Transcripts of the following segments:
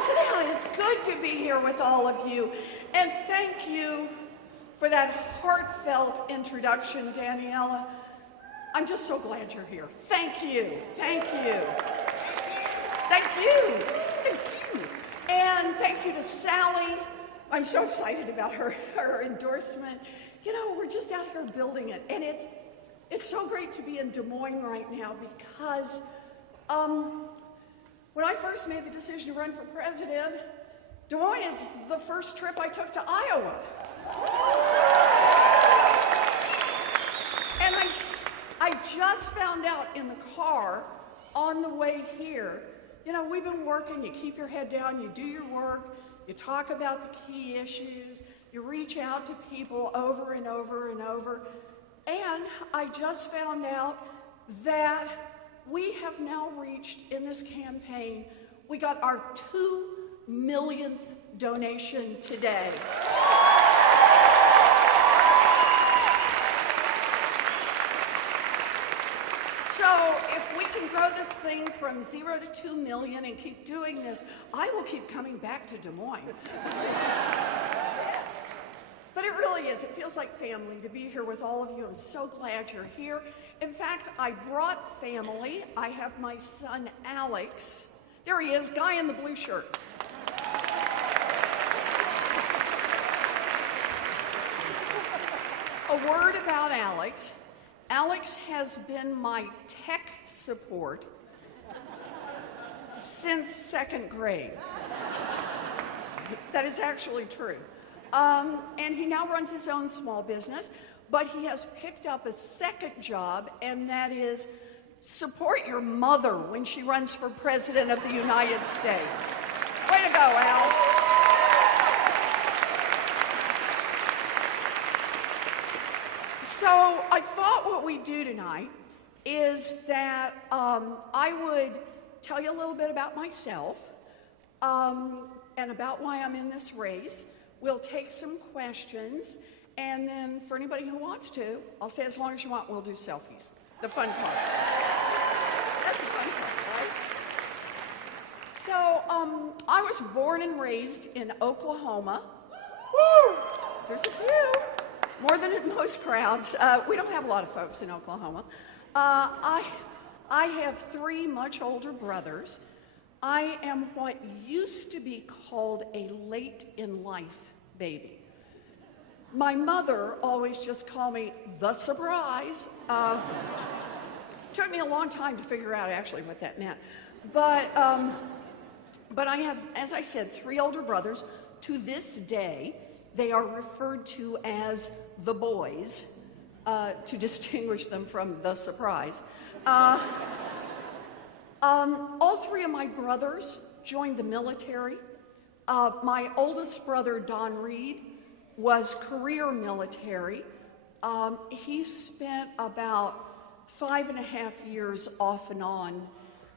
sit down. It's good to be here with all of you. And thank you for that heartfelt introduction, Daniela. I'm just so glad you're here. Thank you. Thank you. Thank you. Thank you. And thank you to Sally. I'm so excited about her endorsement. You know, we're just out here building it. And it's so great to be in Des Moines right now because when I first made the decision to run for president, Des Moines is the first trip I took to Iowa. And I just found out in the car on the way here, you know, we've been working, you keep your head down, you do your work, you talk about the key issues, you reach out to people over and over and over. And I just found out that we have now reached in this campaign, we got our 2 millionth donation today. So if we can grow this thing from 0 to 2 million and keep doing this, I will keep coming back to Des Moines. But it really is. It feels like family to be here with all of you. I'm so glad you're here. In fact, I brought family. I have my son, Alex. There he is, guy in the blue shirt. A word about Alex. Alex has been my tech support since 2nd grade. That is actually true. And he now runs his own small business, but he has picked up a second job, and that is support your mother when she runs for President of the United States. Way to go, Al. So I thought what we'd do tonight is that I would tell you a little bit about myself and about why I'm in this race. We'll take some questions, and then for anybody who wants to, I'll say as long as you want, we'll do selfies. The fun part. That's the fun part, right? So I was born and raised in Oklahoma. Woo! There's a few. More than in most crowds. We don't have a lot of folks in Oklahoma. I have 3 much older brothers. I am what used to be called a late in life baby. My mother always just called me the surprise. Took me a long time to figure out actually what that meant. But I have, as I said, 3 older brothers. To this day, they are referred to as the boys to distinguish them from the surprise. All 3 of my brothers joined the military. My oldest brother, Don Reed, was career military. He spent about 5.5 years off and on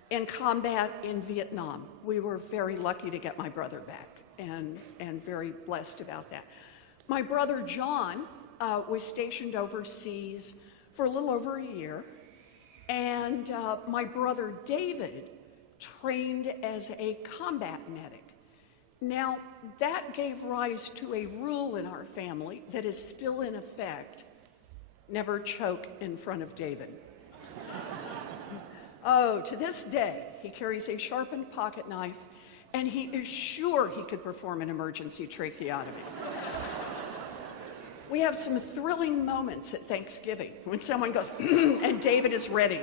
in combat in Vietnam. We were very lucky to get my brother back and very blessed about that. My brother, John, was stationed overseas for a little over a year. And my brother David trained as a combat medic. Now, that gave rise to a rule in our family that is still in effect: never choke in front of David. Oh, to this day, he carries a sharpened pocket knife, and he is sure he could perform an emergency tracheotomy. We have some thrilling moments at Thanksgiving when someone goes, and David is ready.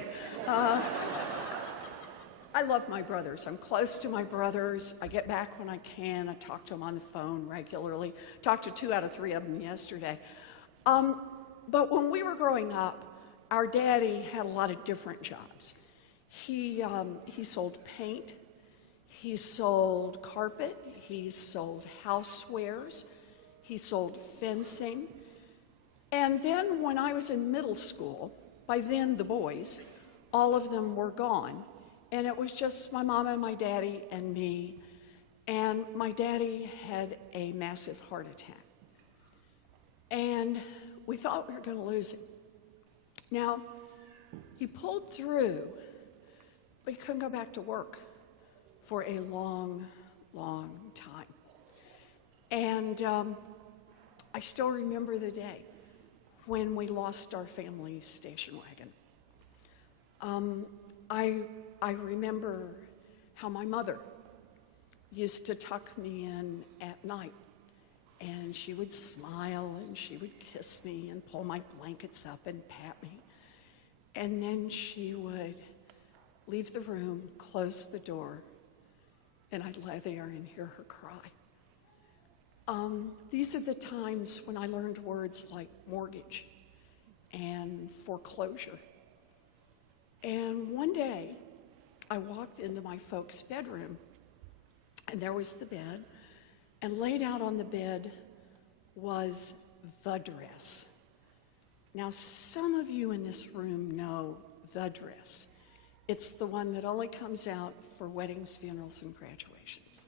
I love my brothers. I'm close to my brothers. I get back when I can. I talk to them on the phone regularly. Talked to 2 out of 3 of them yesterday. But when we were growing up, our daddy had a lot of different jobs. He sold paint. He sold carpet. He sold housewares. He sold fencing. And then when I was in middle school, by then the boys, all of them were gone. And it was just my mama and my daddy and me. And my daddy had a massive heart attack. And we thought we were going to lose him. Now, he pulled through, but he couldn't go back to work for a long, long time. And I still remember the day when we lost our family station wagon. I remember how my mother used to tuck me in at night, and she would smile and she would kiss me and pull my blankets up and pat me. And then she would leave the room, close the door, and I'd lie there and hear her cry. These are the times when I learned words like mortgage and foreclosure. And one day, I walked into my folks' bedroom, and there was the bed, and laid out on the bed was the dress. Now, some of you in this room know the dress. It's the one that only comes out for weddings, funerals, and graduations.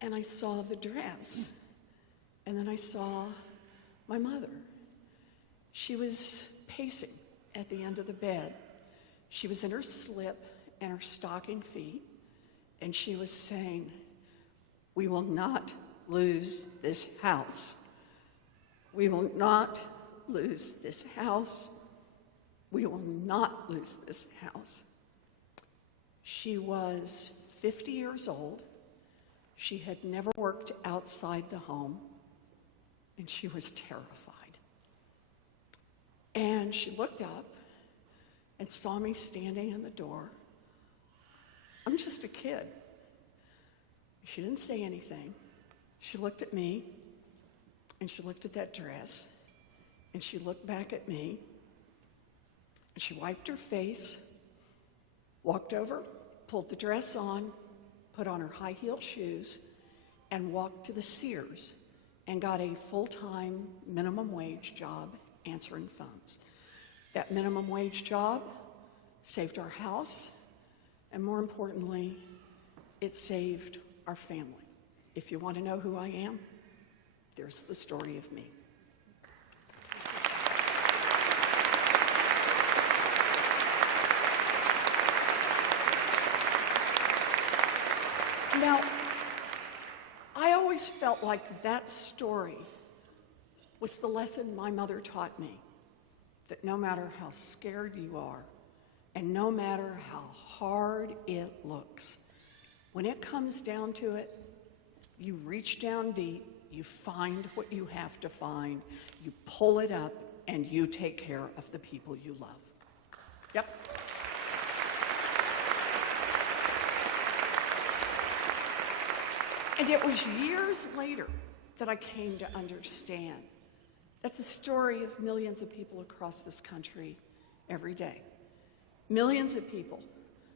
And I saw the dress, and then I saw my mother. She was pacing at the end of the bed. She was in her slip and her stocking feet, and she was saying, "We will not lose this house. We will not lose this house. We will not lose this house." She was 50 years old. She had never worked outside the home, and she was terrified. And she looked up and saw me standing in the door. I'm just a kid. She didn't say anything. She looked at me, and she looked at that dress, and she looked back at me, and she wiped her face, walked over, pulled the dress on, put on her high-heel shoes, and walked to the Sears and got a full-time minimum wage job answering phones. That minimum wage job saved our house, and more importantly, it saved our family. If you want to know who I am, there's the story of me. Now, I always felt like that story was the lesson my mother taught me, that no matter how scared you are, and no matter how hard it looks, when it comes down to it, you reach down deep, you find what you have to find, you pull it up, and you take care of the people you love. Yep. And it was years later that I came to understand. That's the story of millions of people across this country every day. Millions of people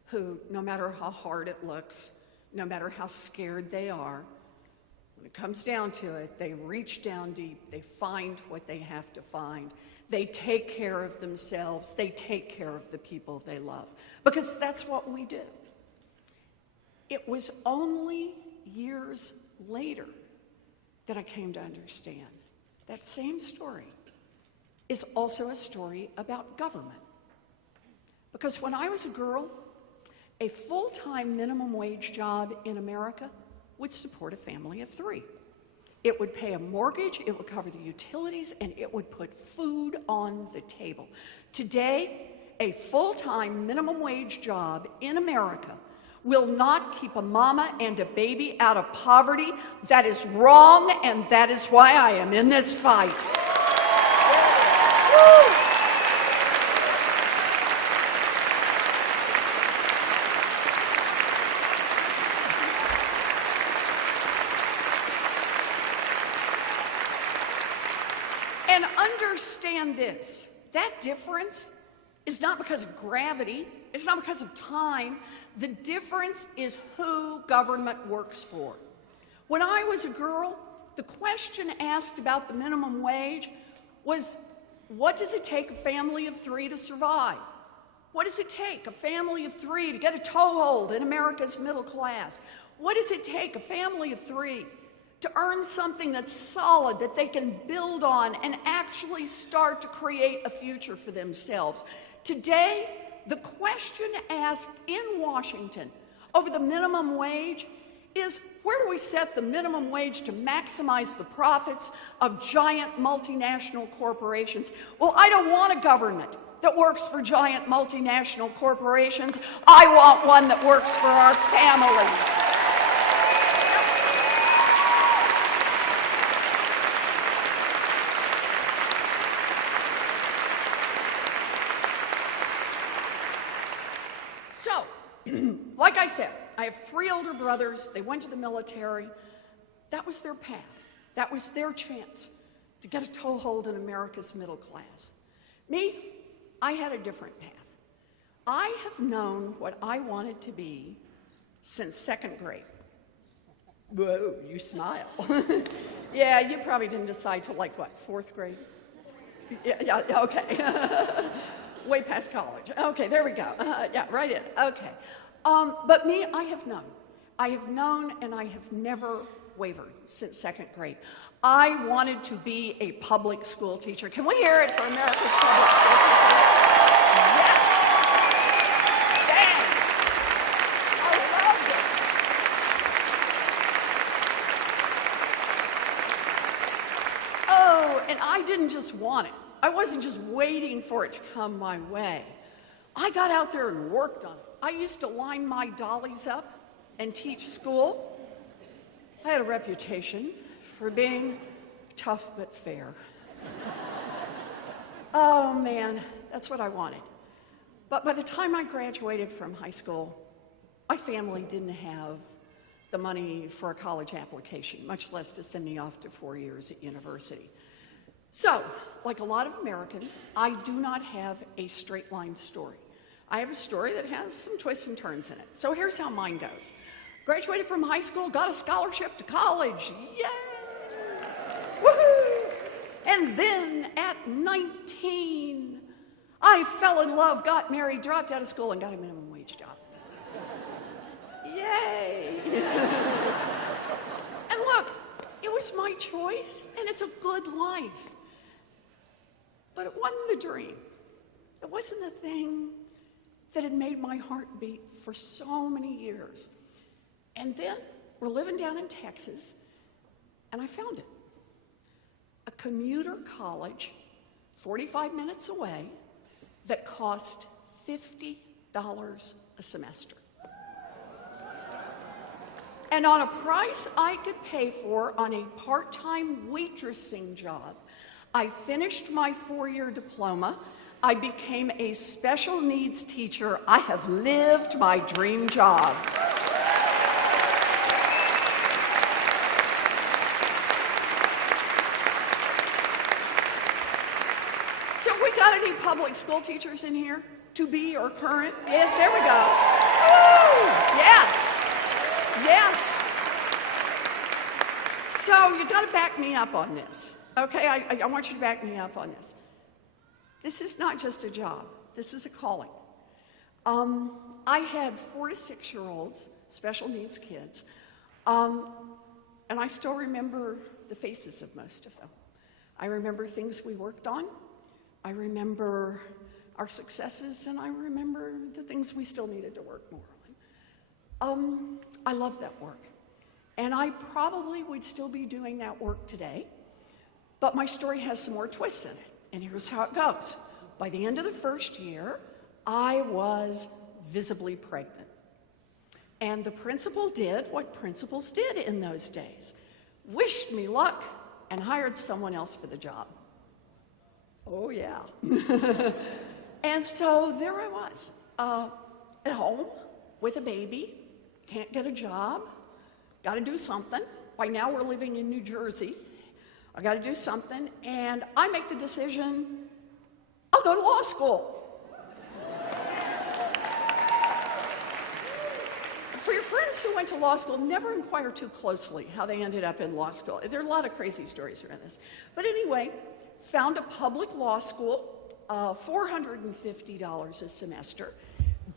who, no matter how hard it looks, no matter how scared they are, when it comes down to it, they reach down deep, they find what they have to find, they take care of themselves, they take care of the people they love, because that's what we do. It was only years later that I came to understand that same story is also a story about government. Because when I was a girl, a full-time minimum wage job in America would support a family of 3. It would pay a mortgage, it would cover the utilities, and it would put food on the table. Today, a full-time minimum wage job in America will not keep a mama and a baby out of poverty. That is wrong, and that is why I am in this fight. Woo! And understand this, that difference is not because of gravity, it's not because of time. The difference is who government works for. When I was a girl, the question asked about the minimum wage was, what does it take a family of 3 to survive? What does it take a family of 3 to get a toehold in America's middle class? What does it take a family of 3 to earn something that's solid, that they can build on and actually start to create a future for themselves? Today, the question asked in Washington over the minimum wage is where do we set the minimum wage to maximize the profits of giant multinational corporations? Well, I don't want a government that works for giant multinational corporations. I want one that works for our families. So, like I said, I have 3 older brothers. They went to the military. That was their path. That was their chance to get a toehold in America's middle class. Me, I had a different path. I have known what I wanted to be since 2nd grade. Whoa, you smile. Yeah, you probably didn't decide till like what, 4th grade? Yeah, okay. Way past college. Okay, there we go. Yeah, right in. Okay. But me, I have known. I have known and I have never wavered since 2nd grade. I wanted to be a public school teacher. Can we hear it for America's public school teachers? Yes. Thanks. I loved it. Oh, and I didn't just want it. I wasn't just waiting for it to come my way. I got out there and worked on it. I used to line my dollies up and teach school. I had a reputation for being tough but fair. Oh man, that's what I wanted. But by the time I graduated from high school, my family didn't have the money for a college application, much less to send me off to 4 years at university. So, like a lot of Americans, I do not have a straight line story. I have a story that has some twists and turns in it. So here's how mine goes. Graduated from high school, got a scholarship to college. Yay! Woohoo! And then at 19, I fell in love, got married, dropped out of school, and got a minimum wage job. Yay! And look, it was my choice, and it's a good life. But it wasn't the dream. It wasn't the thing that had made my heart beat for so many years. And then we're living down in Texas, and I found it. A commuter college, 45 minutes away, that cost $50 a semester. And on a price I could pay for on a part-time waitressing job, I finished my 4-year diploma. I became a special needs teacher. I have lived my dream job. So have we got any public school teachers in here? To be or current? Yes, there we go. Woo! Yes. Yes. So you got to back me up on this. Okay, I want you to back me up on this. This is not just a job. This is a calling. I had 4 to 6-year-olds, special needs kids, and I still remember the faces of most of them. I remember things we worked on. I remember our successes, and I remember the things we still needed to work more on. I love that work, and I probably would still be doing that work today, but my story has some more twists in it. And here's how it goes. By the end of the first year, I was visibly pregnant. And the principal did what principals did in those days. Wished me luck and hired someone else for the job. Oh yeah. And so there I was, at home with a baby, can't get a job, gotta do something. By now we're living in New Jersey. I got to do something, and I make the decision, I'll go to law school. For your friends who went to law school, never inquire too closely how they ended up in law school. There are a lot of crazy stories around this. But anyway, found a public law school, $450 a semester,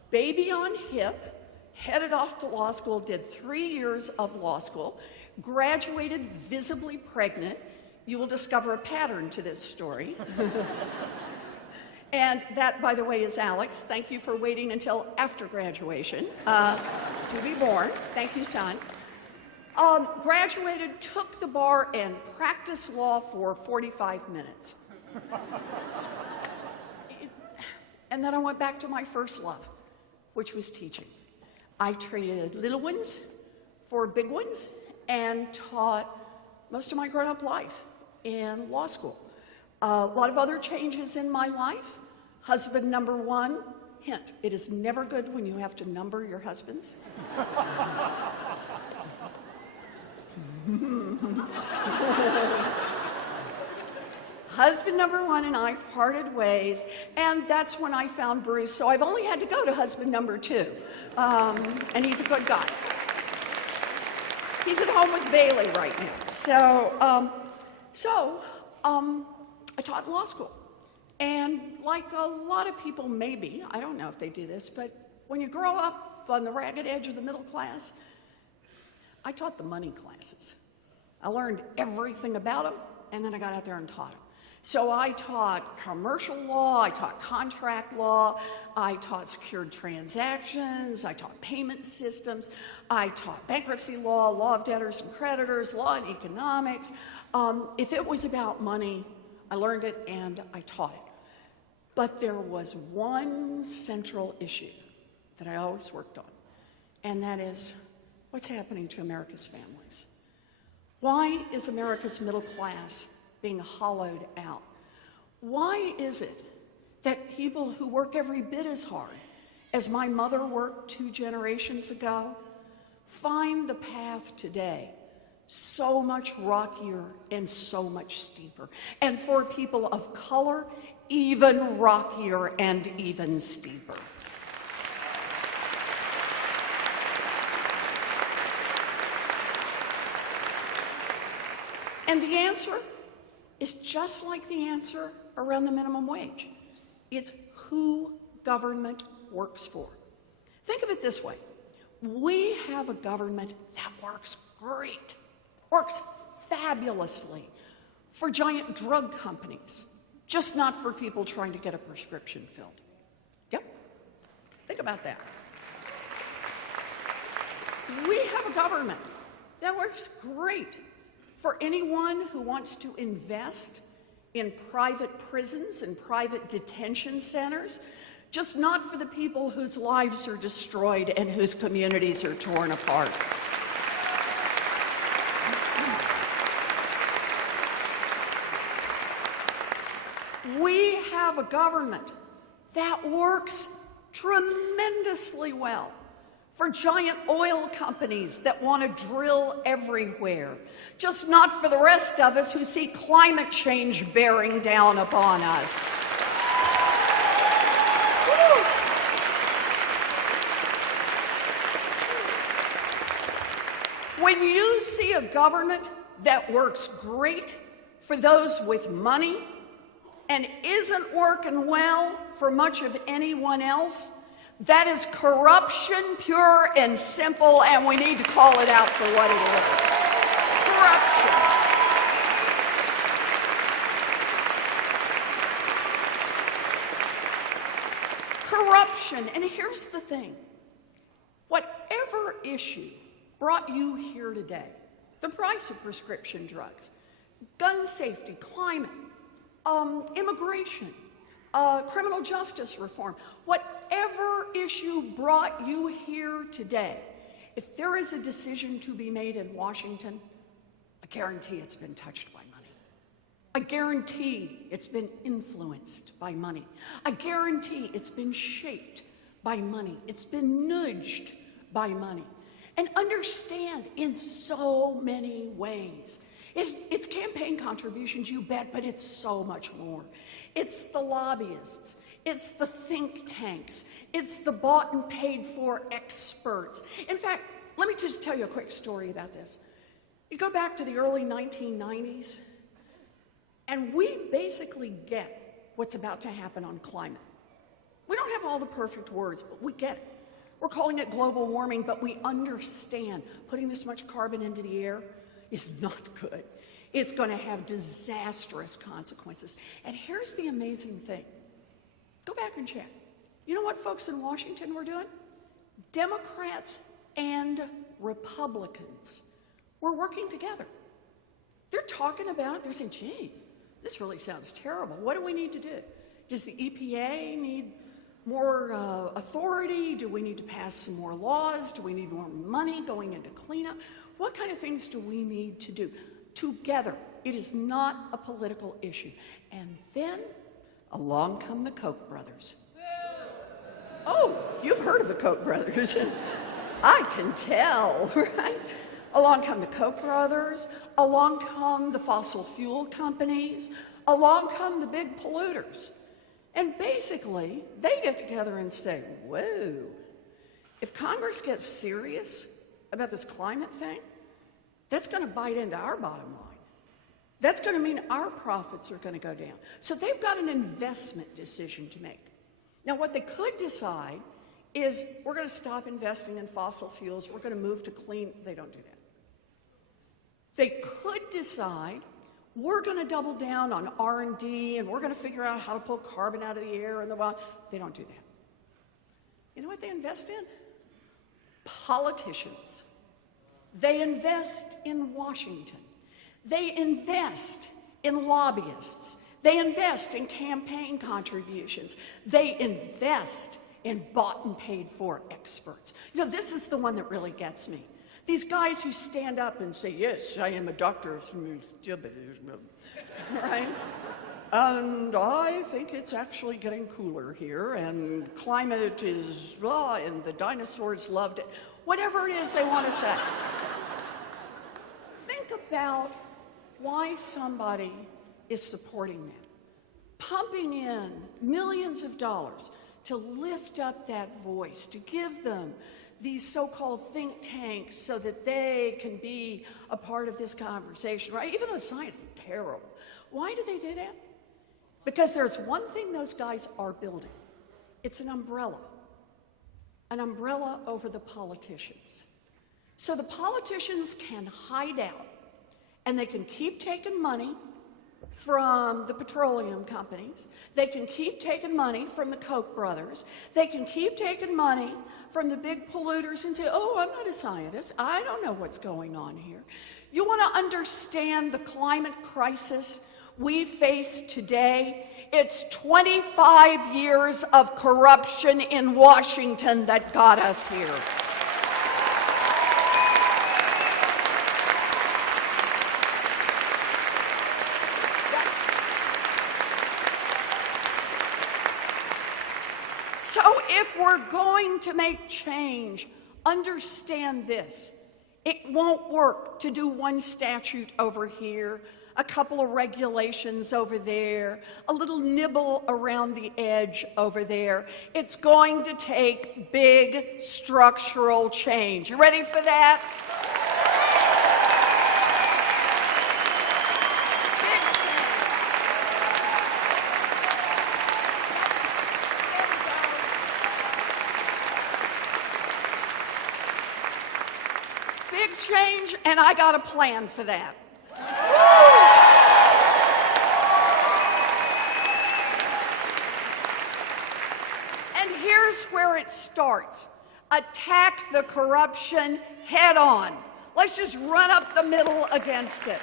baby on hip, headed off to law school, did 3 years of law school, graduated visibly pregnant. You will discover a pattern to this story. And that, by the way, is Alex. Thank you for waiting until after graduation to be born. Thank you, son. Graduated, took the bar, and practiced law for 45 minutes. And then I went back to my first love, which was teaching. I traded little ones for big ones and taught most of my grown-up life in law school. A lot of other changes in my life. Husband number one, hint, it is never good when you have to number your husbands. Husband number one and I parted ways, and that's when I found Bruce, so I've only had to go to husband number two, and he's a good guy. He's at home with Bailey right now. I taught in law school, and like a lot of people maybe, I don't know if they do this, but when you grow up on the ragged edge of the middle class, I taught the money classes. I learned everything about them, and then I got out there and taught them. So I taught commercial law, I taught contract law, I taught secured transactions, I taught payment systems, I taught bankruptcy law, law of debtors and creditors, law and economics. If it was about money, I learned it and I taught it. But there was one central issue that I always worked on, and that is what's happening to America's families. Why is America's middle class being hollowed out? Why is it that people who work every bit as hard as my mother worked 2 generations ago find the path today so much rockier and so much steeper? And for people of color, even rockier and even steeper. And the answer is just like the answer around the minimum wage. It's who government works for. Think of it this way. We have a government that works great, works fabulously for giant drug companies, just not for people trying to get a prescription filled. Yep, think about that. We have a government that works great for anyone who wants to invest in private prisons and private detention centers, just not for the people whose lives are destroyed and whose communities are torn apart. We have a government that works tremendously well for giant oil companies that want to drill everywhere, just not for the rest of us who see climate change bearing down upon us. Woo. When you see a government that works great for those with money and isn't working well for much of anyone else, that is corruption, pure and simple, and we need to call it out for what it is. Corruption. Corruption, and here's the thing. Whatever issue brought you here today, the price of prescription drugs, gun safety, climate, immigration, criminal justice reform, whatever issue brought you here today, if there is a decision to be made in Washington, I guarantee it's been touched by money. I guarantee it's been influenced by money. I guarantee it's been shaped by money. It's been nudged by money. And understand, in so many ways, it's campaign contributions, you bet, but it's so much more. It's the lobbyists, it's the think tanks, it's the bought and paid for experts. In fact, let me just tell you a quick story about this. You go back to the early 1990s, and we basically get what's about to happen on climate. We don't have all the perfect words, but we get it. We're calling it global warming, but we understand putting this much carbon into the air is not good. It's going to have disastrous consequences. And here's the amazing thing. Go back and check. You know what folks in Washington were doing? Democrats and Republicans We're working together. They're talking about it. They're saying, geez, this really sounds terrible. What do we need to do? Does the EPA need more authority? Do we need to pass some more laws? Do we need more money going into cleanup? What kind of things do we need to do? Together. It is not a political issue. And then along come the Koch brothers. Oh, you've heard of the Koch brothers. I can tell, right? Along come the Koch brothers, along come the fossil fuel companies, along come the big polluters. And basically, they get together and say, whoa, if Congress gets serious about this climate thing, that's going to bite into our bottom line. That's going to mean our profits are going to go down. So they've got an investment decision to make. Now, what they could decide is we're going to stop investing in fossil fuels, we're going to move to clean. They don't do that. They could decide we're going to double down on R&D and we're going to figure out how to pull carbon out of the air and the wild. They don't do that. You know what they invest in? Politicians. They invest in Washington. They invest in lobbyists. They invest in campaign contributions. They invest in bought and paid for experts. You know, this is the one that really gets me. These guys who stand up and say, yes, I am a doctor, right? And I think it's actually getting cooler here, and climate is blah, and the dinosaurs loved it. Whatever it is they want to say. Think about why somebody is supporting that, pumping in millions of dollars to lift up that voice, to give them these so-called think tanks so that they can be a part of this conversation, right? Even though science is terrible. Why do they do that? Because there's one thing those guys are building. It's an umbrella over the politicians. So the politicians can hide out and they can keep taking money from the petroleum companies. They can keep taking money from the Koch brothers. They can keep taking money from the big polluters and say, oh, I'm not a scientist. I don't know what's going on here. You want to understand the climate crisis we face today? It's 25 years of corruption in Washington that got us here. So if we're going to make change, understand this. It won't work to do one statute over here, a couple of regulations over there, a little nibble around the edge over there. It's going to take big structural change. You ready for that? Big change, and I got a plan for that. And here's where it starts. Attack the corruption head on. Let's just run up the middle against it.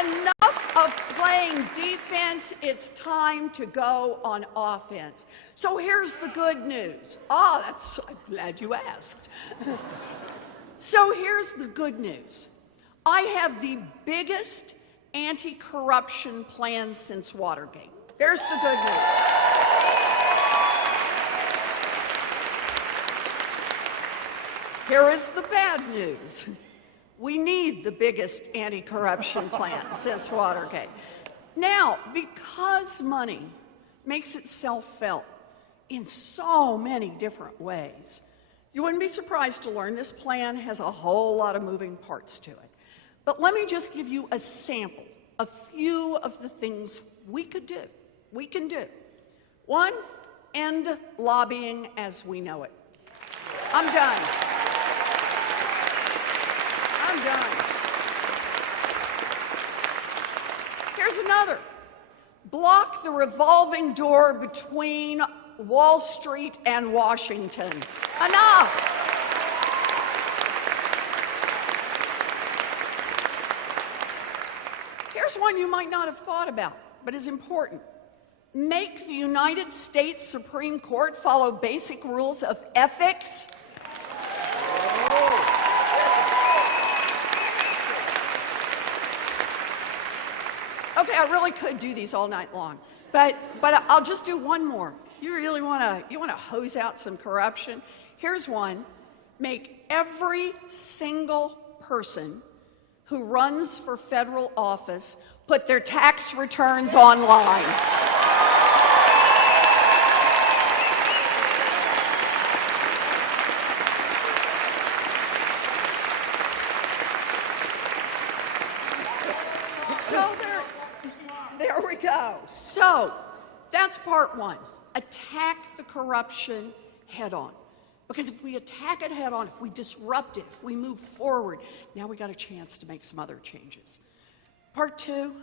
Enough of playing defense, it's time to go on offense. So here's the good news. I'm glad you asked. So here's the good news. I have the biggest anti-corruption plan since Watergate. There's the good news. Here is the bad news. We need the biggest anti-corruption plan since Watergate. Now, because money makes itself felt in so many different ways, you wouldn't be surprised to learn this plan has a whole lot of moving parts to it. But let me just give you a sample, a few of the things we could do, we can do. One, end lobbying as we know it. I'm done. I'm done. Here's another. Block the revolving door between Wall Street and Washington. Enough. one you might not have thought about, but is important. Make the United States Supreme Court follow basic rules of ethics. Okay, I really could do these all night long, but I'll just do one more. You really want to hose out some corruption? Here's one. Make every single person who runs for federal office put their tax returns online. So there we go. So that's part one. Attack the corruption head on. Because if we attack it head on, if we disrupt it, if we move forward, now we got a chance to make some other changes. Part two,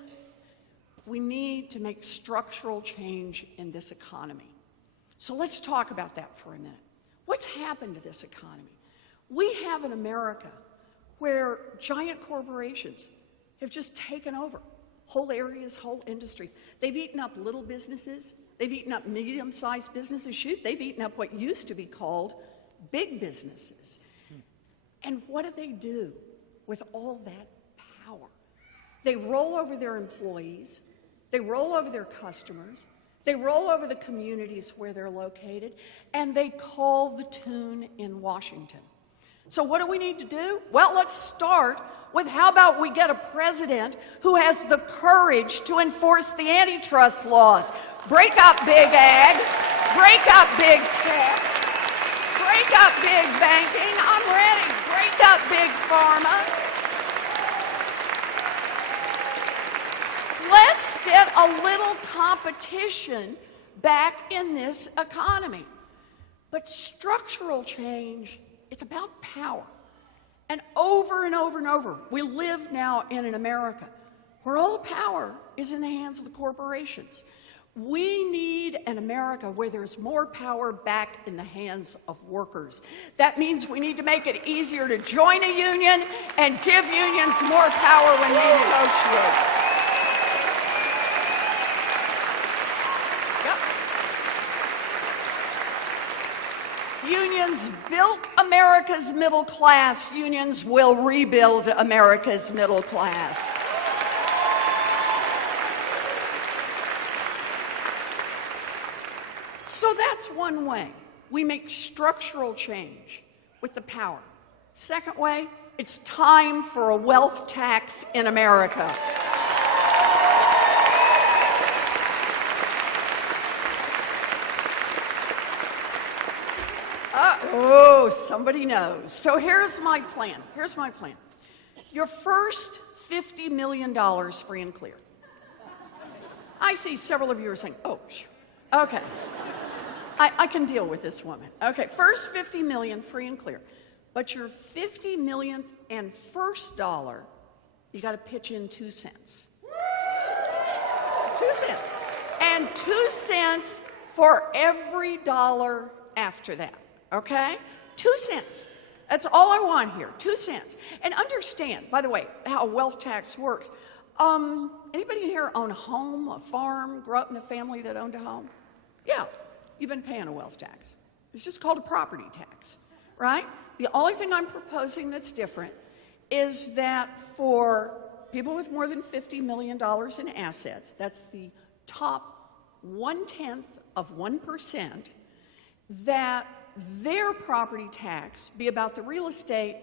we need to make structural change in this economy. So let's talk about that for a minute. What's happened to this economy? We have an America where giant corporations have just taken over whole areas, whole industries. They've eaten up little businesses. They've eaten up medium-sized businesses. Shoot, they've eaten up what used to be called big businesses. And what do they do with all that power? They roll over their employees, they roll over their customers, they roll over the communities where they're located, and they call the tune in Washington. So what do we need to do? Well, let's start with how about we get a president who has the courage to enforce the antitrust laws. Break up big ag, break up big tech, break up big banking. I'm ready. Break up big pharma. Let's get a little competition back in this economy. But structural change, it's about power. And over and over, we live now in an America where all the power is in the hands of the corporations. We need an America where there's more power back in the hands of workers. That means we need to make it easier to join a union and give unions more power when they negotiate. Yep. Unions built America's middle class. Unions will rebuild America's middle class. So that's one way. We make structural change with the power. Second way, it's time for a wealth tax in America. Oh, somebody knows. So here's my plan. Your first $50 million free and clear. I see several of you are saying, oh, okay. I can deal with this woman. Okay, first $50 million free and clear. But your 50 millionth and first dollar, you got to pitch in 2 cents. 2 cents. And 2 cents for every dollar after that, okay? 2 cents. That's all I want here, 2 cents. And understand, by the way, how a wealth tax works. Anybody in here own a home, a farm, grew up in a family that owned a home? Yeah, you've been paying a wealth tax. It's just called a property tax, right? The only thing I'm proposing that's different is that for people with more than $50 million in assets, that's the top 0.1%, that their property tax be about the real estate,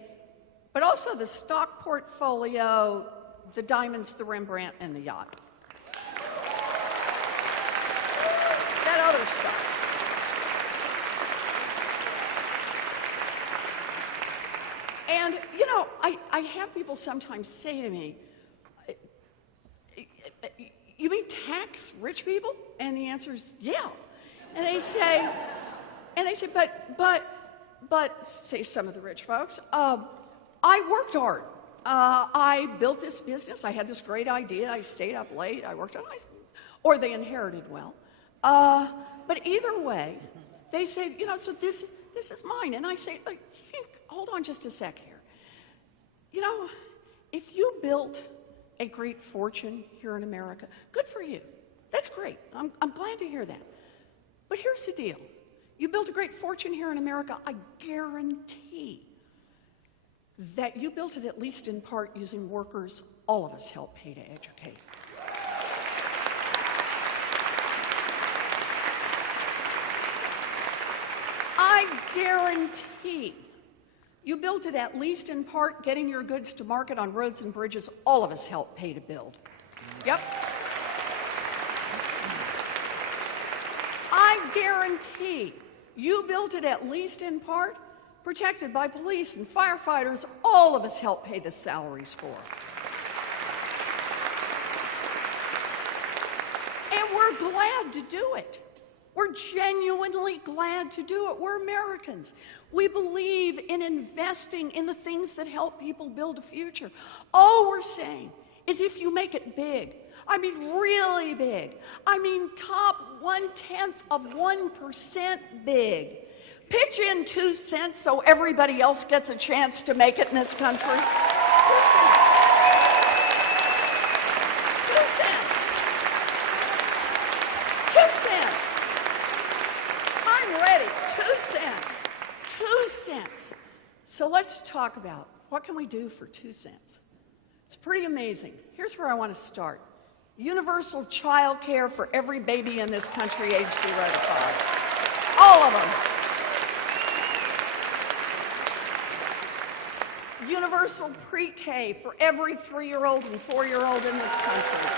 but also the stock portfolio, the diamonds, the Rembrandt, and the yacht. That other stuff. And, you know, I have people sometimes say to me, you mean tax rich people? And the answer is, yeah. And they say, but, say some of the rich folks, I worked hard. I built this business. I had this great idea. I stayed up late. I worked on it. Or they inherited well. But either way, they say, you know, so this is mine. And I say, hold on just a sec here. You know, if you built a great fortune here in America. Good for you. That's great. I'm glad to hear that. But here's the deal. You built a great fortune here in America. I guarantee that you built it at least in part using workers all of us help pay to educate. I guarantee you built it at least in part getting your goods to market on roads and bridges all of us help pay to build. Yep. I guarantee you built it at least in part protected by police and firefighters all of us help pay the salaries for. And we're glad to do it. We're genuinely glad to do it. We're Americans. We believe in investing in the things that help people build a future. All we're saying is if you make it big, I mean really big, I mean top 0.1% big, pitch in 2 cents so everybody else gets a chance to make it in this country. 2 cents. 2 cents. 2 cents. I'm ready. 2 cents. 2 cents. So let's talk about what can we do for 2 cents. It's pretty amazing. Here's where I want to start. Universal child care for every baby in this country age 0 to 5. All of them. Universal pre-K for every 3-year-old and 4-year-old in this country.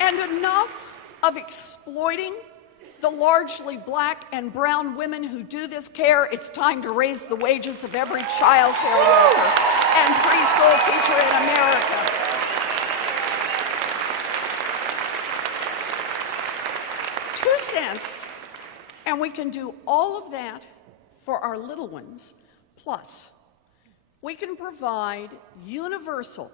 And enough of exploiting the largely black and brown women who do this care. It's time to raise the wages of every child care worker and preschool teacher in America. $0.02, and we can do all of that for our little ones. Plus, we can provide universal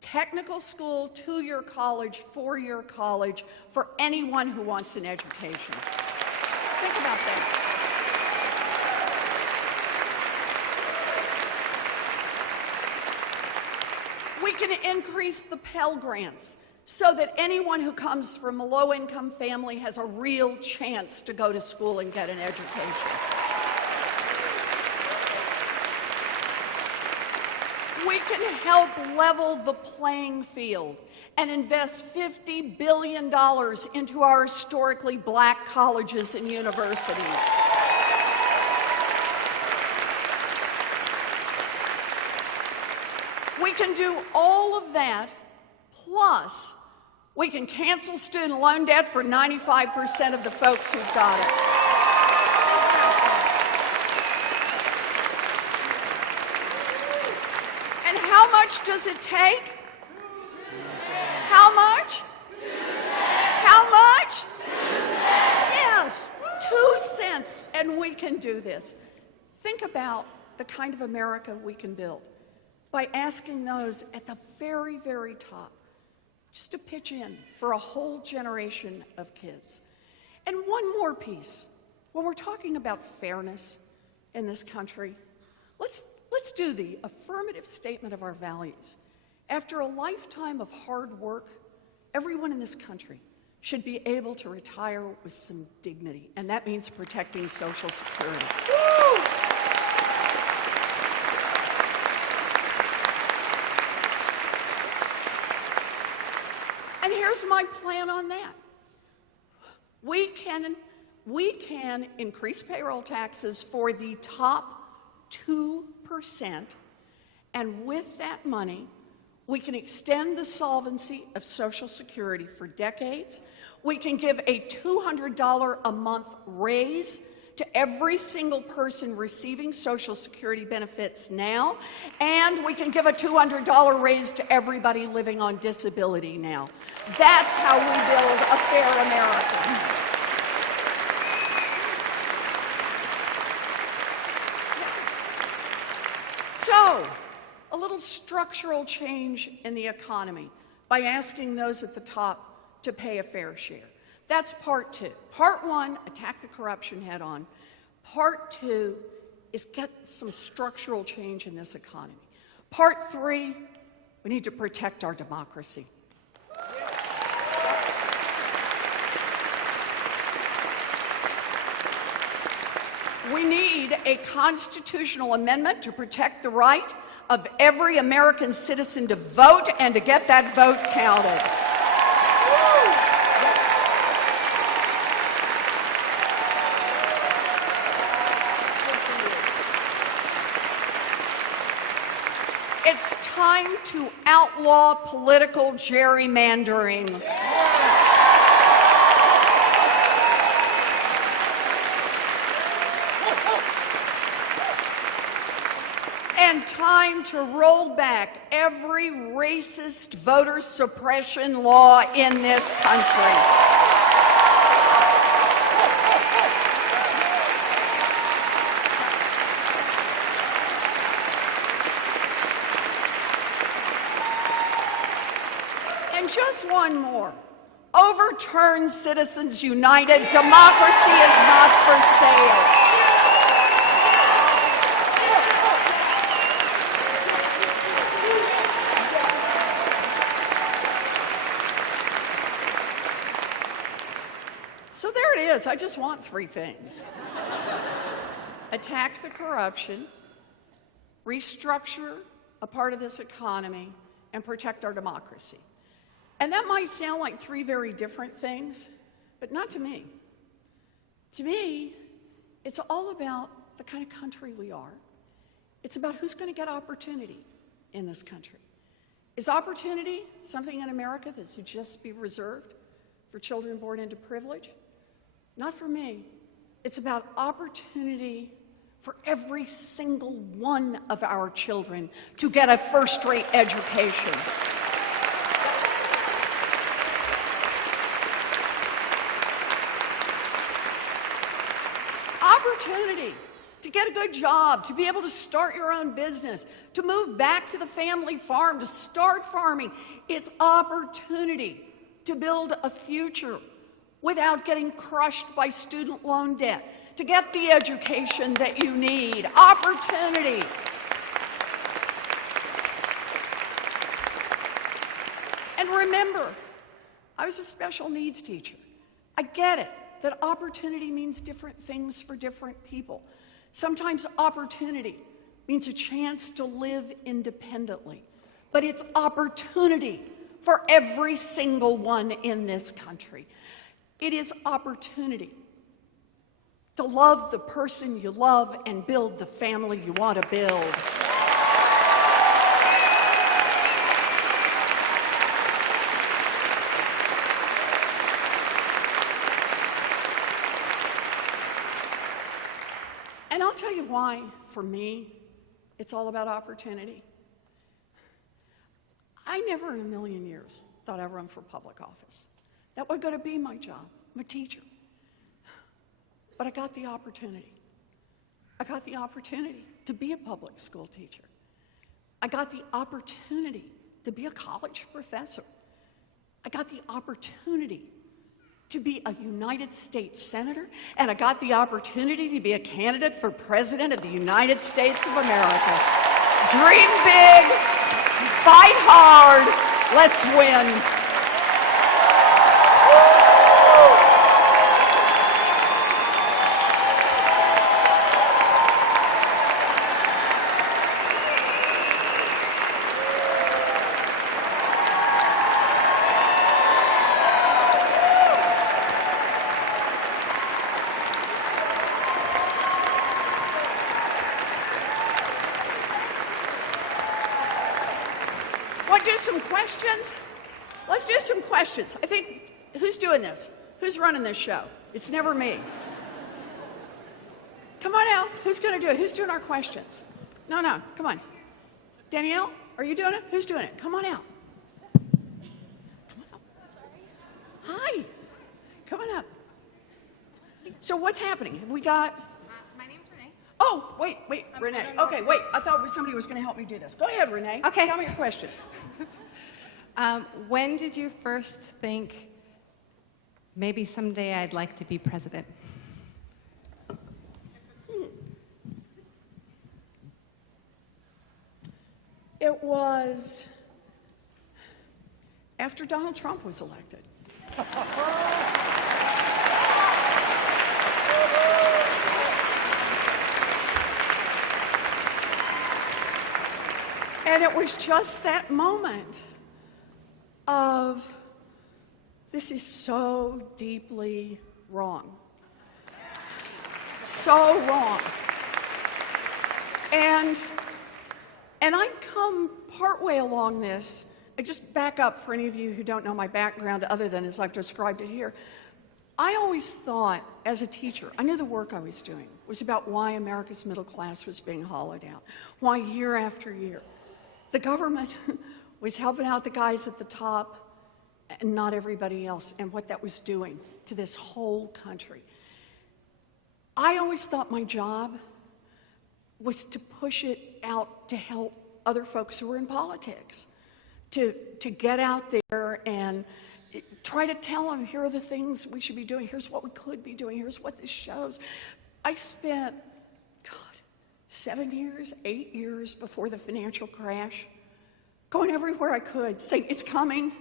technical school, 2-year college, 4-year college for anyone who wants an education. Think about that. We can increase the Pell Grants so that anyone who comes from a low-income family has a real chance to go to school and get an education. We can help level the playing field and invest $50 billion into our historically black colleges and universities. We can do all of that, plus we can cancel student loan debt for 95% of the folks who've got it. How much does it take? How much? How much? Yes, 2 cents, and we can do this. Think about the kind of America we can build by asking those at the very, very top just to pitch in for a whole generation of kids. And one more piece. When we're talking about fairness in this country, let's do the affirmative statement of our values. After a lifetime of hard work, everyone in this country should be able to retire with some dignity, and that means protecting Social Security. Woo! And here's my plan on that. We can increase payroll taxes for the top 2%, and with that money, we can extend the solvency of Social Security for decades. We can give a $200 a month raise to every single person receiving Social Security benefits now, and we can give a $200 raise to everybody living on disability now. That's how we build a fair America. So, a little structural change in the economy by asking those at the top to pay a fair share. That's part 2. Part 1, attack the corruption head on. Part 2, is get some structural change in this economy. Part 3, we need to protect our democracy. We need a constitutional amendment to protect the right of every American citizen to vote and to get that vote counted. It's time to outlaw political gerrymandering. And time to roll back every racist voter suppression law in this country. And just one more. Overturn Citizens United. Democracy is not for sale. So there it is. I just want 3 things. Attack the corruption, restructure a part of this economy, and protect our democracy. And that might sound like 3 very different things, but not to me. To me, it's all about the kind of country we are. It's about who's going to get opportunity in this country. Is opportunity something in America that should just be reserved for children born into privilege? Not for me. It's about opportunity for every single one of our children to get a first-rate education. Opportunity to get a good job, to be able to start your own business, to move back to the family farm, to start farming. It's opportunity to build a future without getting crushed by student loan debt, to get the education that you need. Opportunity. And remember, I was a special needs teacher. I get it, that opportunity means different things for different people. Sometimes opportunity means a chance to live independently, but it's opportunity for every single one in this country. It is opportunity to love the person you love and build the family you want to build. And I'll tell you why, for me, it's all about opportunity. I never in a million years thought I'd run for public office. That was going to be my job. I'm a teacher. But I got the opportunity. I got the opportunity to be a public school teacher. I got the opportunity to be a college professor. I got the opportunity to be a United States Senator, and I got the opportunity to be a candidate for President of the United States of America. Dream big, fight hard, let's win. Want to do some questions? Let's do some questions. I think, who's doing this? Who's running this show? It's never me. Come on out. Who's going to do it? Who's doing our questions? No, come on. Danielle, are you doing it? Who's doing it? Come on out. Hi. Come on up. So what's happening? Have we got... My name's Renee. Oh, wait, Renee. Okay, wait. I thought somebody was going to help me do this. Go ahead, Renee. Okay. Tell me your question. When did you first think, maybe someday I'd like to be president? was after Donald Trump was elected. And it was just that moment of, this is so deeply wrong. So wrong. And I come partway along this. I just back up for any of you who don't know my background other than as I've described it here. I always thought, as a teacher, I knew the work I was doing was about why America's middle class was being hollowed out, why year after year the government was helping out the guys at the top and not everybody else, and what that was doing to this whole country. I always thought my job was to push it out to help other folks who were in politics, to get out there and try to tell them, here are the things we should be doing, here's what we could be doing, here's what this shows. I spent, 8 years before the financial crash, going everywhere I could, saying, it's coming,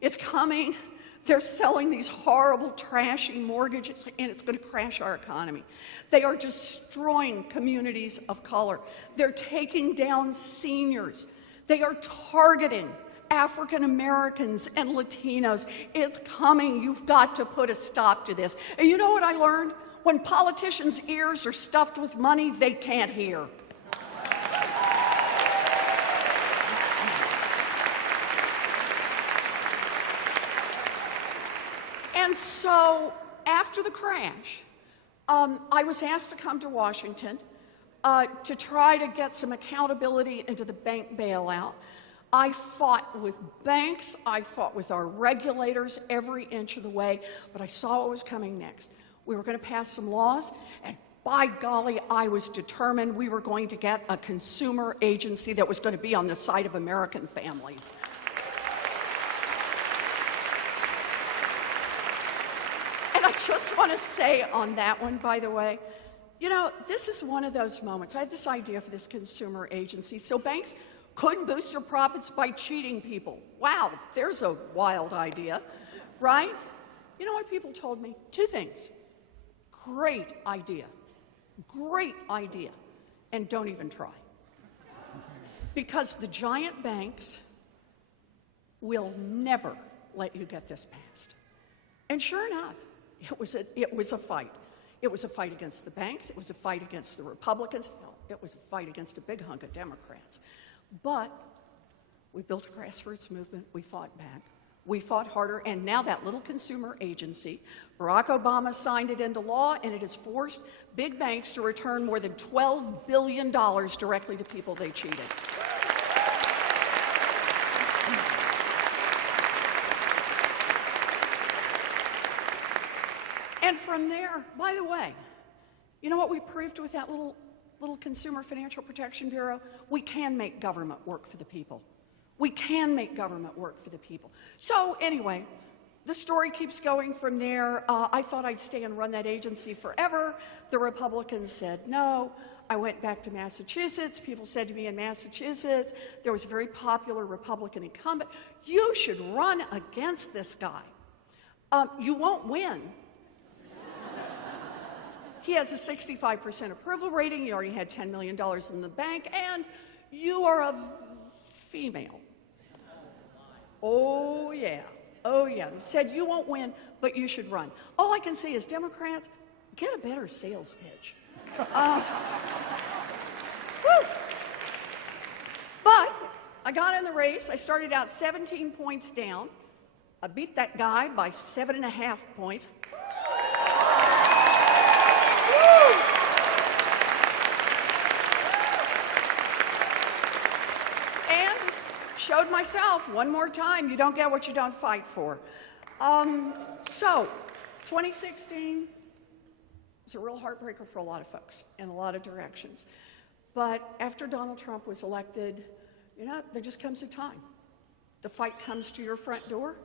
it's coming. They're selling these horrible, trashy mortgages, and it's going to crash our economy. They are destroying communities of color. They're taking down seniors. They are targeting African Americans and Latinos. It's coming. You've got to put a stop to this. And you know what I learned? When politicians' ears are stuffed with money, they can't hear. And so after the crash, I was asked to come to Washington to try to get some accountability into the bank bailout. I fought with banks, I fought with our regulators every inch of the way, but I saw what was coming next. We were going to pass some laws, and by golly, I was determined we were going to get a consumer agency that was going to be on the side of American families. And I just want to say on that one, by the way, you know, this is one of those moments. I had this idea for this consumer agency, so banks couldn't boost their profits by cheating people. Wow, there's a wild idea, right? You know what people told me? 2 things. Great idea, and don't even try. Because the giant banks will never let you get this passed. And sure enough, it was a fight. It was a fight against the banks, it was a fight against the Republicans, it was a fight against a big hunk of Democrats. But we built a grassroots movement, we fought back. We fought harder, and now that little consumer agency, Barack Obama signed it into law, and it has forced big banks to return more than $12 billion directly to people they cheated. And from there, by the way, you know what we proved with that little Consumer Financial Protection Bureau? We can make government work for the people. We can make government work for the people. So anyway, the story keeps going from there. I thought I'd stay and run that agency forever. The Republicans said no. I went back to Massachusetts. People said to me in Massachusetts, there was a very popular Republican incumbent, you should run against this guy. You won't win. He has a 65% approval rating. He already had $10 million in the bank, and you are a female. Oh, yeah. Oh, yeah. He said, you won't win, but you should run. All I can say is, Democrats, get a better sales pitch. But I got in the race. I started out 17 points down. I beat that guy by 7.5 points. Showed myself one more time, you don't get what you don't fight for. So, 2016 was a real heartbreaker for a lot of folks in a lot of directions. But after Donald Trump was elected, you know, there just comes a time. The fight comes to your front door,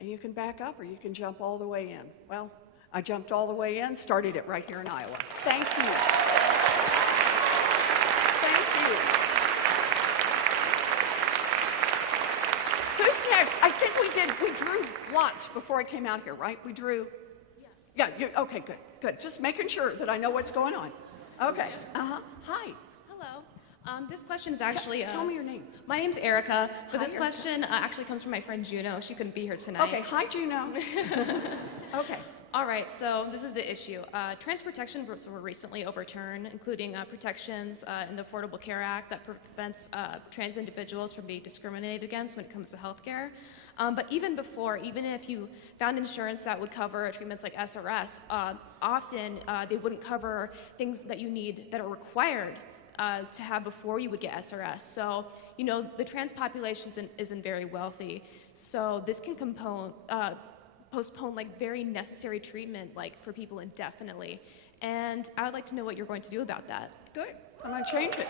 and you can back up or you can jump all the way in. Well, I jumped all the way in, started it right here in Iowa. Thank you. Thank you. we drew lots before I came out here, right? We drew? Yes. Yeah, okay, good. Just making sure that I know what's going on. Okay, hi. Hello. This question is actually... Tell me your name. My name's Erica, but Hi, this Erica. question actually comes from my friend Juno. She couldn't be here tonight. Okay, hi, Juno. Okay. All right, so this is the issue. Trans protection groups were recently overturned, including protections in the Affordable Care Act that prevents trans individuals from being discriminated against when it comes to health care. But even before, even if you found insurance that would cover treatments like SRS, often they wouldn't cover things that you need that are required to have before you would get SRS. So, you know, the trans population isn't very wealthy. So this can postpone like very necessary treatment like for people indefinitely. And I would like to know what you're going to do about that. Good. I'm going to change it.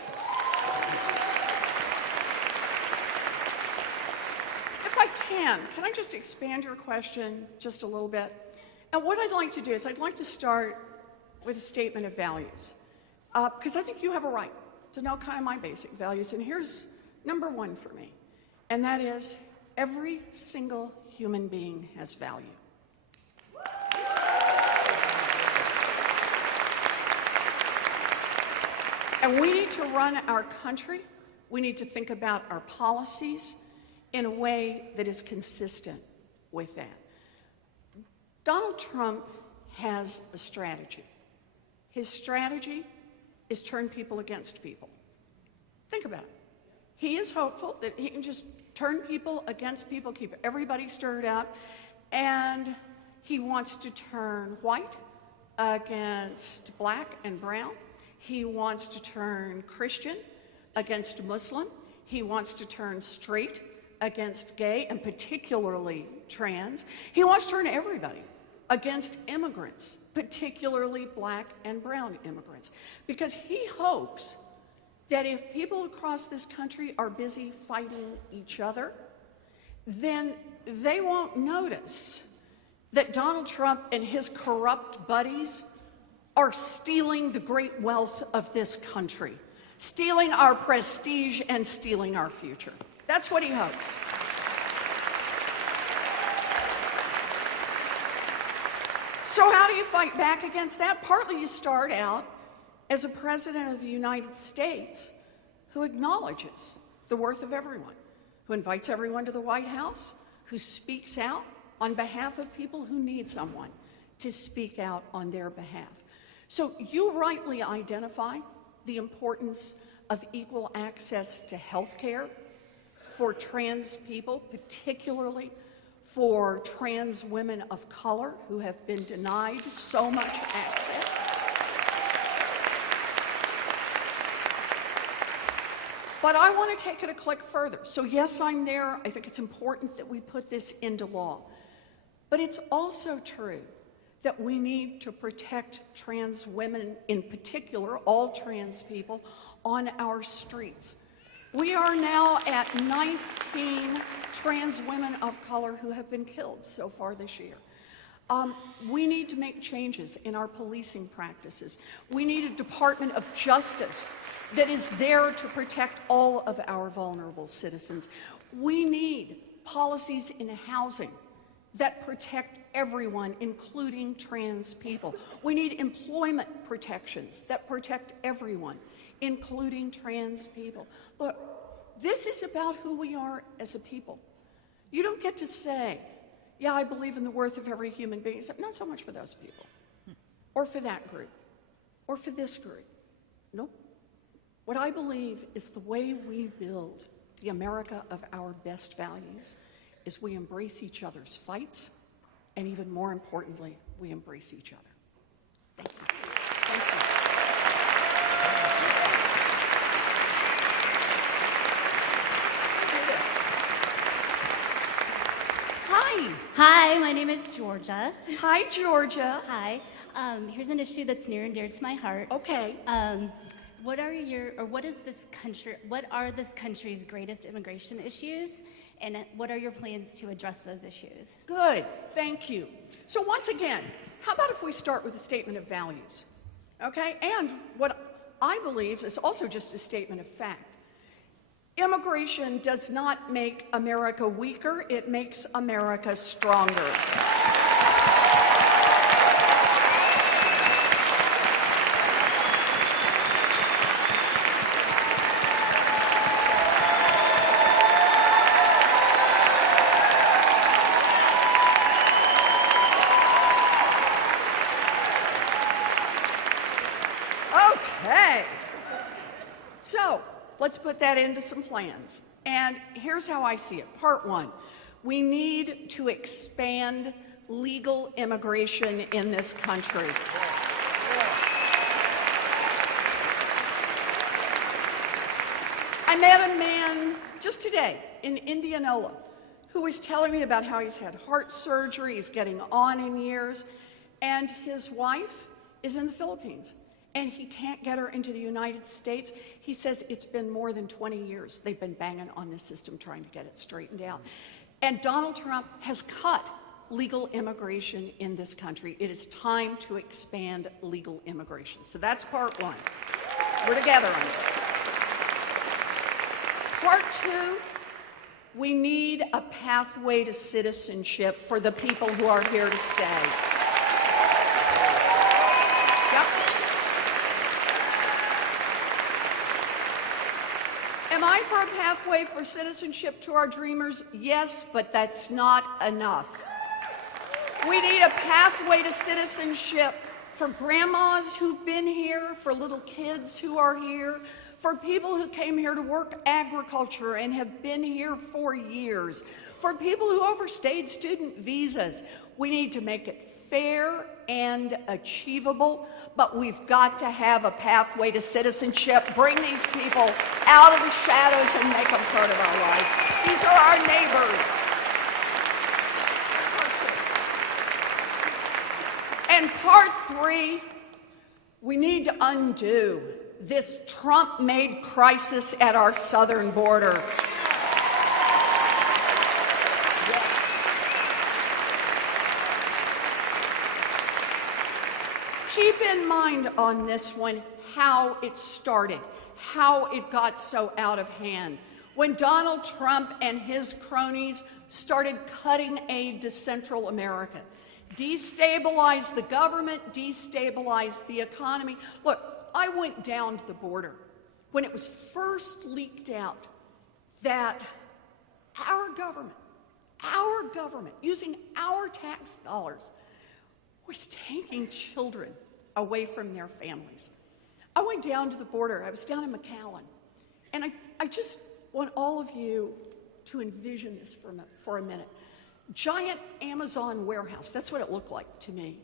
If I can I just expand your question just a little bit? And what I'd like to do is I'd like to start with a statement of values. Because I think you have a right to know kind of my basic values. And here's number one for me. And that is every single human being has value. And we need to run our country, we need to think about our policies in a way that is consistent with that. Donald Trump has a strategy. His strategy is turn people against people. Think about it. He is hopeful that he can just turn people against people, keep everybody stirred up, and he wants to turn white against black and brown. He wants to turn Christian against Muslim. He wants to turn straight against gay, and particularly trans. He wants to turn everybody against immigrants, particularly black and brown immigrants, because he hopes that if people across this country are busy fighting each other, then they won't notice that Donald Trump and his corrupt buddies are stealing the great wealth of this country, stealing our prestige and stealing our future. That's what he hopes. So how do you fight back against that? Partly you start out as a president of the United States who acknowledges the worth of everyone, who invites everyone to the White House, who speaks out on behalf of people who need someone to speak out on their behalf. So you rightly identify the importance of equal access to health care for trans people, particularly for trans women of color who have been denied so much access. But I want to take it a click further. So yes, I'm there. I think it's important that we put this into law. But it's also true that we need to protect trans women, in particular, all trans people, on our streets. We are now at 19 trans women of color who have been killed so far this year. We need to make changes in our policing practices. We need a Department of Justice that is there to protect all of our vulnerable citizens. We need policies in housing that protect everyone, including trans people. We need employment protections that protect everyone, including trans people. Look, this is about who we are as a people. You don't get to say, yeah, I believe in the worth of every human being, except not so much for those people, or for that group, or for this group. Nope. What I believe is the way we build the America of our best values is we embrace each other's fights, and even more importantly, we embrace each other. Thank you. Thank you. Do this. Hi. Hi, my name is Georgia. Hi, Georgia. Hi. Here's an issue that's near and dear to my heart. Okay. What are this country's greatest immigration issues, and what are your plans to address those issues? Good, thank you. So once again, how about if we start with a statement of values, okay? And what I believe is also just a statement of fact. Immigration does not make America weaker, it makes America stronger. Okay. So, let's put that into some plans. And here's how I see it. Part one, we need to expand legal immigration in this country. I met a man just today in Indianola who was telling me about how he's had heart surgery, he's getting on in years, and his wife is in the Philippines. And he can't get her into the United States. He says it's been more than 20 years they've been banging on this system trying to get it straightened out. And Donald Trump has cut legal immigration in this country. It is time to expand legal immigration. So that's part one. We're together on this. Part two, we need a pathway to citizenship for the people who are here to stay. Am I for a pathway for citizenship to our dreamers? Yes, but that's not enough. We need a pathway to citizenship for grandmas who've been here, for little kids who are here, for people who came here to work agriculture and have been here for years, for people who overstayed student visas. We need to make it fair and achievable, but we've got to have a pathway to citizenship, bring these people out of the shadows and make them part of our lives. These are our neighbors. And part three, we need to undo this Trump-made crisis at our southern border. Keep in mind on this one how it started, how it got so out of hand. When Donald Trump and his cronies started cutting aid to Central America, destabilized the government, destabilized the economy. Look, I went down to the border when it was first leaked out that our government, using our tax dollars, was taking children away from their families. I went down to the border. I was down in McAllen. And I just want all of you to envision this for a minute. Giant Amazon warehouse. That's what it looked like to me.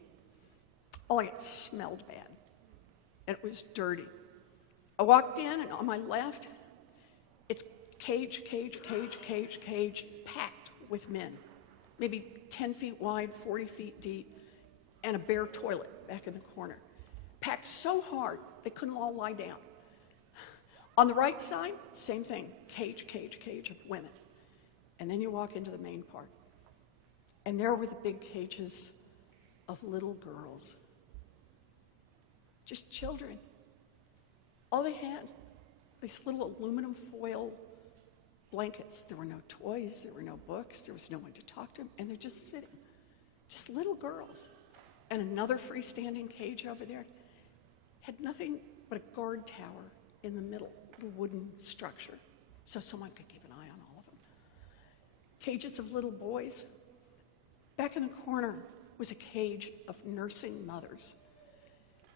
Only it smelled bad. And it was dirty. I walked in, and on my left, it's cage, packed with men. Maybe 10 feet wide, 40 feet deep, and a bare toilet back in the corner. Packed so hard, they couldn't all lie down. On the right side, same thing, cage of women. And then you walk into the main part. And there were the big cages of little girls. Just children. All they had, these little aluminum foil blankets. There were no toys, there were no books, there was no one to talk to them, and they're just sitting. Just little girls. And another freestanding cage over there had nothing but a guard tower in the middle, a little wooden structure, so someone could keep an eye on all of them. Cages of little boys. Back in the corner was a cage of nursing mothers.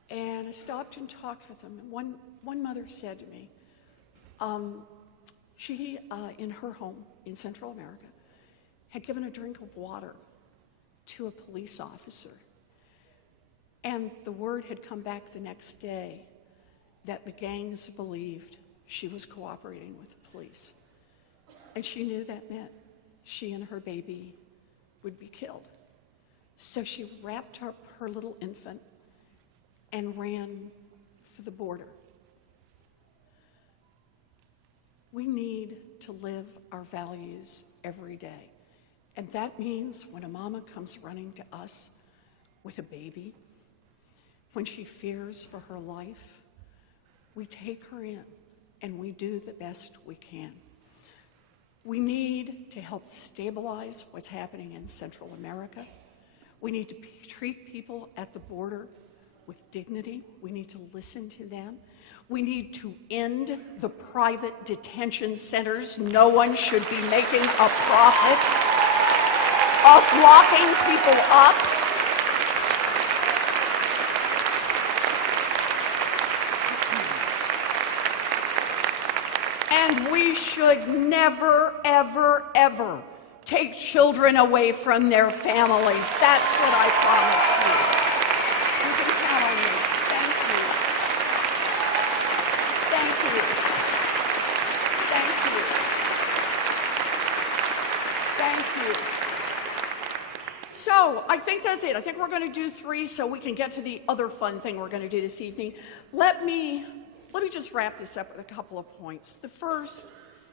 And I stopped and talked with them. And one mother said to me, she, in her home in Central America, had given a drink of water to a police officer. And the word had come back the next day that the gangs believed she was cooperating with the police. And she knew that meant she and her baby would be killed. So she wrapped up her little infant and ran for the border. We need to live our values every day. And that means when a mama comes running to us with a baby, when she fears for her life, we take her in and we do the best we can. We need to help stabilize what's happening in Central America. We need to treat people at the border with dignity. We need to listen to them. We need to end the private detention centers. No one should be making a profit off locking people up. And we should never, ever, ever take children away from their families. That's what I promise you. You can count on me. Thank you. Thank you. Thank you. Thank you. So I think that's it. I think we're going to do 3 so we can get to the other fun thing we're going to do this evening. Let me just wrap this up with a couple of points. The first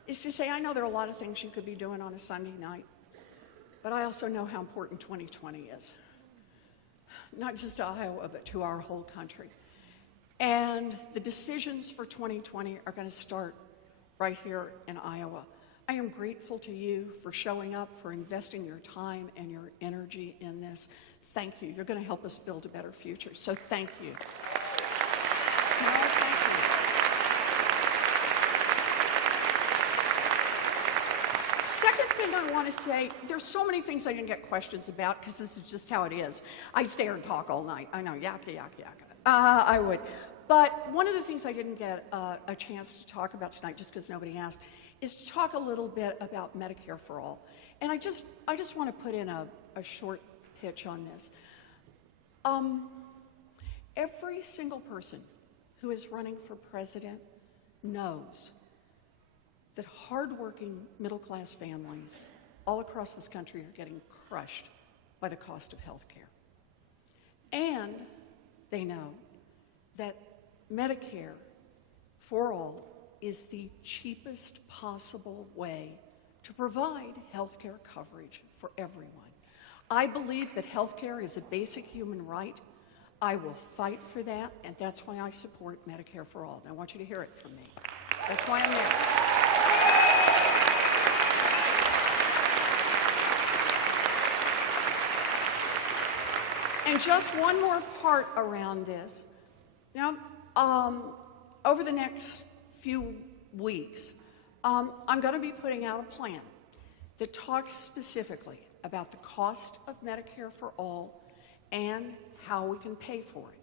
is to say, I know there are a lot of things you could be doing on a Sunday night, but I also know how important 2020 is. Not just to Iowa, but to our whole country. And the decisions for 2020 are going to start right here in Iowa. I am grateful to you for showing up, for investing your time and your energy in this. Thank you. You're going to help us build a better future. So thank you. No, thank you. Second thing I want to say, there's so many things I didn't get questions about because this is just how it is. I stay here and talk all night. I know, yakka, yakka, yakka. I would. But one of the things I didn't get a chance to talk about tonight, just because nobody asked, is to talk a little bit about Medicare for All. And I just want to put in a short pitch on this. Every single person who is running for president knows that hardworking middle-class families all across this country are getting crushed by the cost of health care. And they know that Medicare for All is the cheapest possible way to provide health care coverage for everyone. I believe that health care is a basic human right. I will fight for that, and that's why I support Medicare for All. And I want you to hear it from me. That's why I'm there. And just one more part around this. Now, over the next few weeks, I'm going to be putting out a plan that talks specifically about the cost of Medicare for All and how we can pay for it.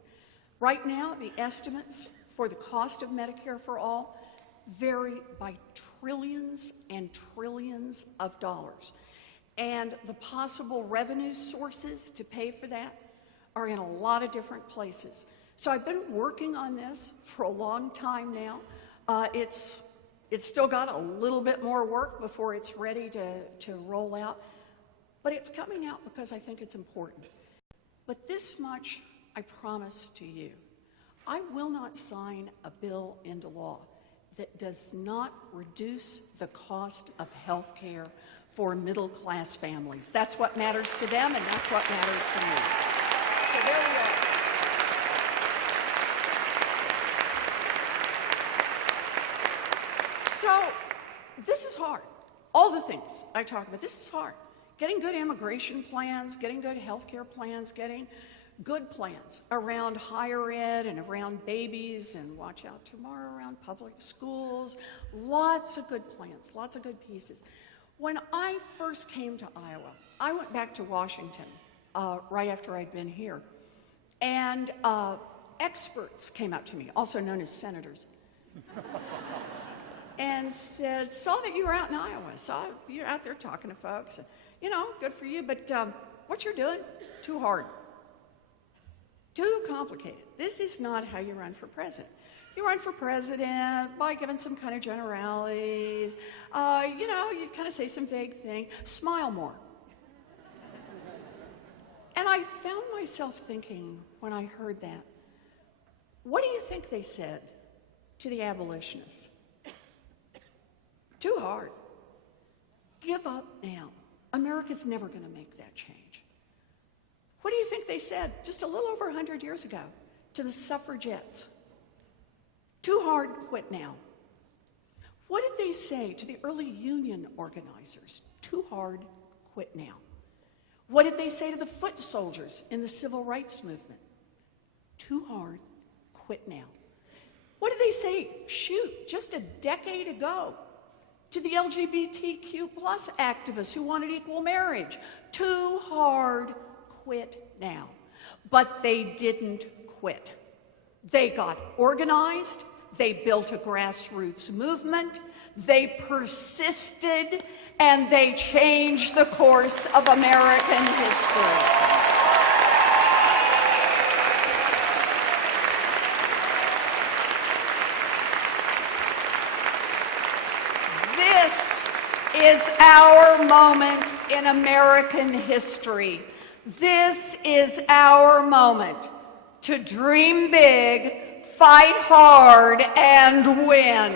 Right now, the estimates for the cost of Medicare for All vary by trillions and trillions of dollars. And the possible revenue sources to pay for that are in a lot of different places. So I've been working on this for a long time now. It's still got a little bit more work before it's ready to roll out, but it's coming out because I think it's important. But this much I promise to you. I will not sign a bill into law that does not reduce the cost of health care for middle-class families. That's what matters to them, and that's what matters to me. So there we are. So this is hard. All the things I talk about, this is hard. Getting good immigration plans, getting good health care plans, getting good plans around higher ed and around babies, and watch out tomorrow around public schools. Lots of good plans, lots of good pieces. When I first came to Iowa, I went back to Washington right after I'd been here. And experts came up to me, also known as senators, and said, saw that you were out in Iowa, saw you're out there talking to folks. You know, good for you, but what you're doing, too hard. Too complicated. This is not how you run for president. You run for president by giving some kind of generalities. You know, you kind of say some vague thing. Smile more. And I found myself thinking when I heard that, what do you think they said to the abolitionists? Too hard. Give up now. America's never going to make that change. What do you think they said just a little over 100 years ago to the suffragettes? Too hard, quit now. What did they say to the early union organizers? Too hard, quit now. What did they say to the foot soldiers in the civil rights movement? Too hard, quit now. What did they say, shoot, just a decade ago to the LGBTQ plus activists who wanted equal marriage? Too hard, quit now. But they didn't quit. They got organized, they built a grassroots movement, they persisted, and they changed the course of American history. This is our moment in American history. This is our moment to dream big, fight hard, and win.